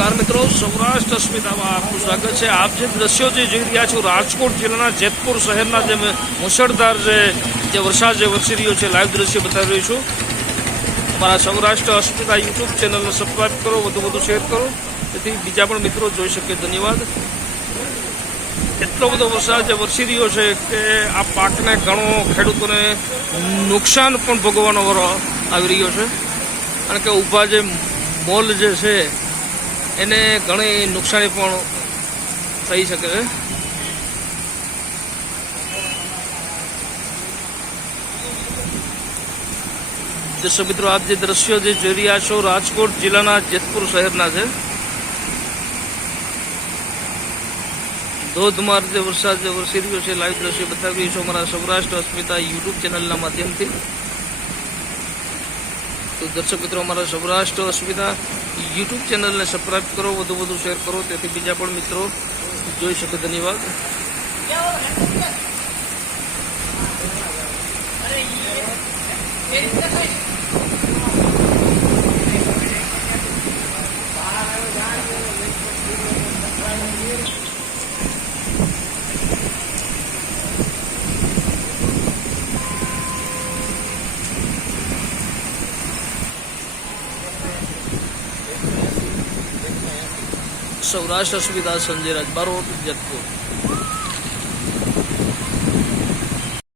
નમસ્કાર મિત્રો. સૌરાષ્ટ્ર અસ્મિતામાં આપનું સ્વાગત છે. આપ જે દ્રશ્યો જે જોઈ રહ્યા છો, રાજકોટ જિલ્લાના જેતપુર શહેરના જે મુશળધાર જે વરસાદ જે વરસી રહ્યો છે, લાઈવ દ્રશ્ય બતાવી રહ્યો છું. અમારા સૌરાષ્ટ્ર અસ્મિતા યુટ્યુબ ચેનલને સબસ્ક્રાઈબ કરો, વધુ વધુ શેર કરો. જેથી બીજા પણ મિત્રો જોઈ શકે. ધન્યવાદ. એટલો બધો વરસાદ જે વરસી રહ્યો છે કે આ પાકને ઘણો ખેડૂતોને નુકસાન પણ ભોગવવાનો આવી રહ્યો છે. કારણ કે ઊભા જે મોલ જે છે એને ઘણી નુકસાની પણ થઈ શકે છે. દર્શક મિત્રો, આપ જે દ્રશ્યો જે જોઈ રહ્યા છો, રાજકોટ જિલ્લાના જેતપુર શહેરના છે. ધોધમાર જે વરસાદ જે વરસી રહ્યો છે લાઈવ દ્રશ્યો બતાવી છું અમારા સૌરાષ્ટ્ર અસ્મિતા યુટ્યુબ ચેનલના માધ્યમથી. તો દર્શક મિત્રો, અમારા સૌરાષ્ટ્ર અસ્મિતા યુટ્યુબ ચેનલને સબસ્ક્રાઈબ કરો, વધુ વધુ શેર કરો, તેથી બીજા પણ મિત્રો જોઈ શકે. ધન્યવાદ. સૌરાષ્ટ્ર સુવિધા સંજય રાજબારોડ જેતપુર